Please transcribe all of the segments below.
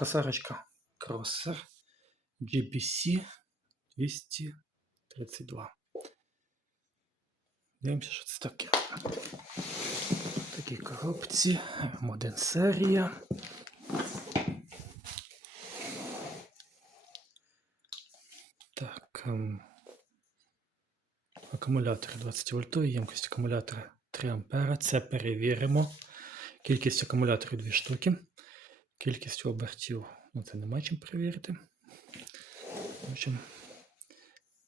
косарочка Crosser GBC 232. Дивимося, що це таке. Такі коробці, М1 серія. Так. ем, Акумулятор 20 вольтовий, ємкість акумулятора 3 ампера. Це перевіримо. Кількість акумуляторів 2 штуки. Кількість обертів. Ну, це нема чим перевірити. В общем,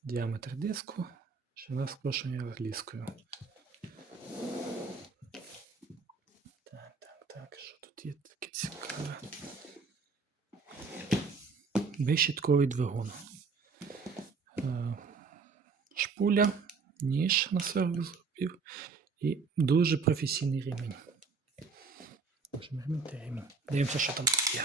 діаметр диску. Шина скошення англійською. Так, так, так. Що тут є таке цікаве? Безщітковий двигун. Е, Шпуля, ніж на 40 зубів і дуже професійний ремінь. Дивимося, що там є.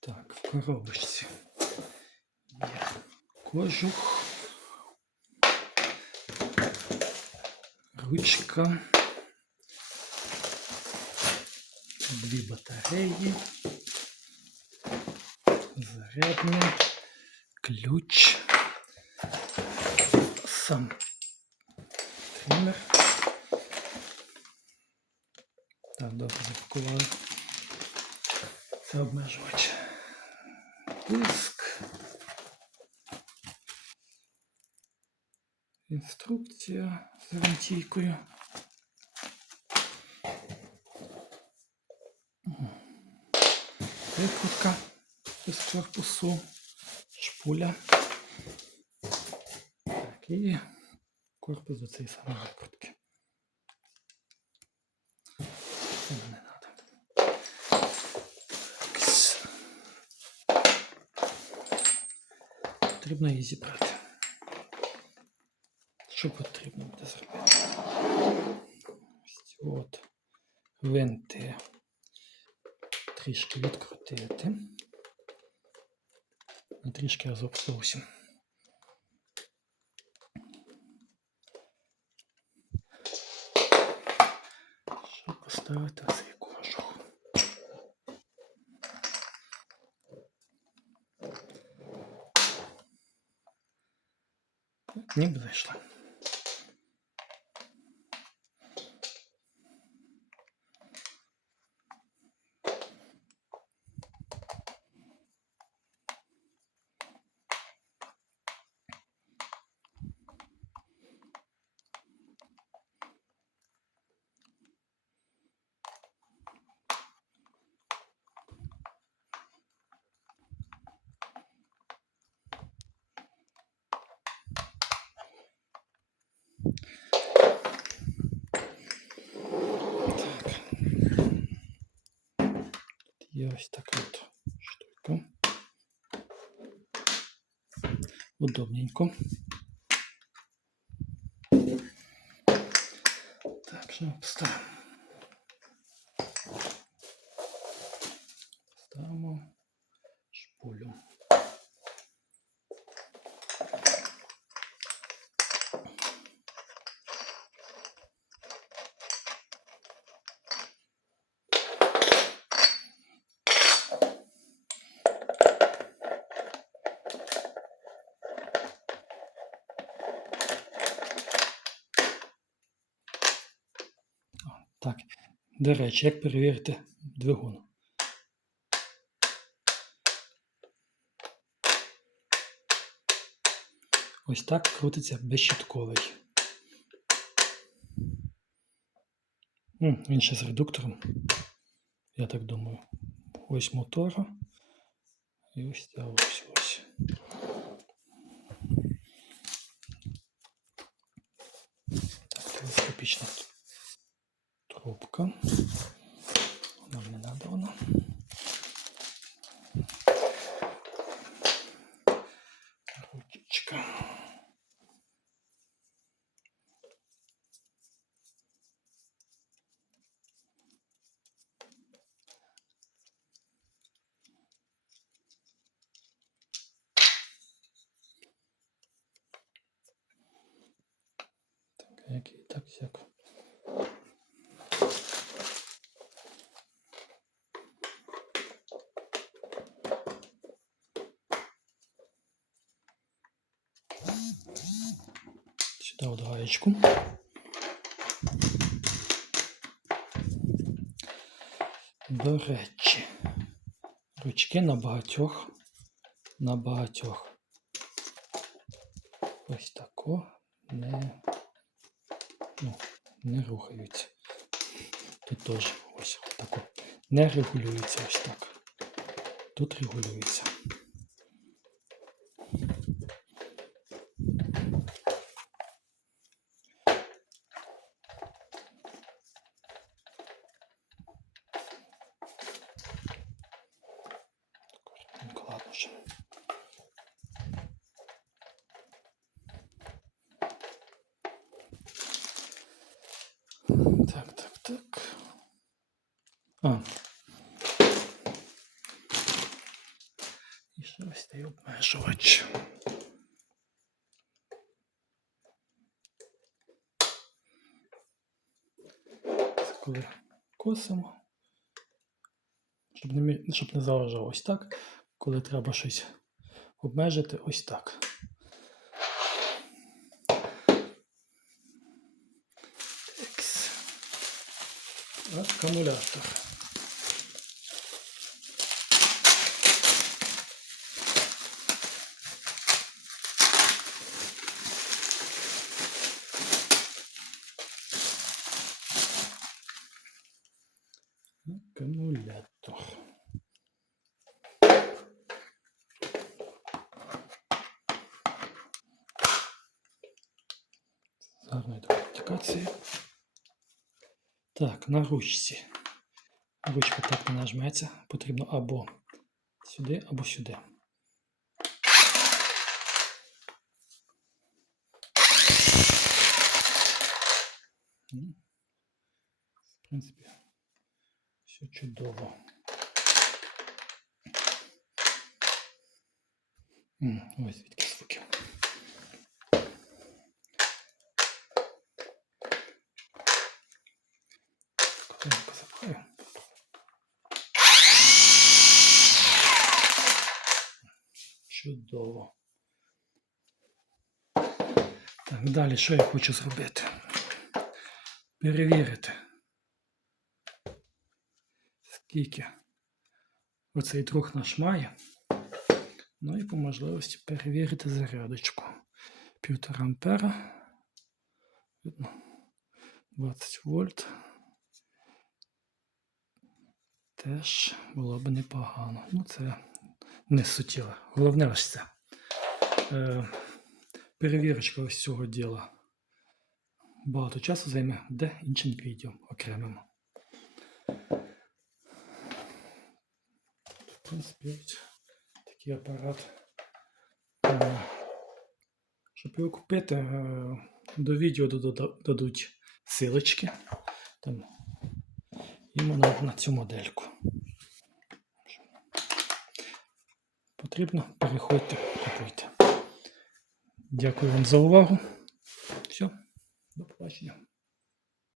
Так. В коробочці кожух, ручка, дві батареї, зарядний, ключ, сам тример. Так, добре запакували. Це обмежувач. Диск. Інструкція з гарантійкою. Викрутка з корпусу, шпуля. Так, і корпус до цієї самої викрутки. Це не треба. Потрібно її зібрати. Що потрібно буде зробити? Ось От винти трішки відкрутити. На трішки разок зовсім. Щоб поставити цей кожух. Так, ніби зайшла. Є ось така от штука. Удобненько. Так, що Так, до речі, як перевірити двигун? Ось так крутиться безщітковий. Він ще з редуктором. Я так думаю. Ось мотора. І ось ця ось губка. Нам не надо вона. Ручечка. Так, який так, як. Сюди от гаєчку. До речі, ручки на багатьох, на багатьох. Ось тако не, ну, не рухаються. Тут теж ось тако. Не регулюється ось так. Тут регулюється. Так, так, так. А. І ще ось цей обмежувач. Це коли косимо. Щоб не, щоб не заважав ось так. Коли треба щось обмежити, ось так. Акумулятор. З гарною ідентифікацією. Так, на ручці. Ручка так не нажметься. Потрібно або сюди, або сюди. Ну, В принципі, все чудово. Ось звідки звуки. Чудово. Так, далі що я хочу зробити? Перевірити. Скільки оцей друг наш має. Ну і по можливості перевірити зарядочку. Півтора ампера. 20 вольт. Теж було б непогано. Ну, це не суттєво. Головне ось це. Е, перевірочка ось цього діла. Багато часу займе, де іншим відео окремим. В принципі, ось такий апарат. Е, Щоб його купити, е, до відео дадуть силочки. Там іменно на цю модельку. Потрібно, переходьте, купуйте. Дякую вам за увагу. Все, до побачення.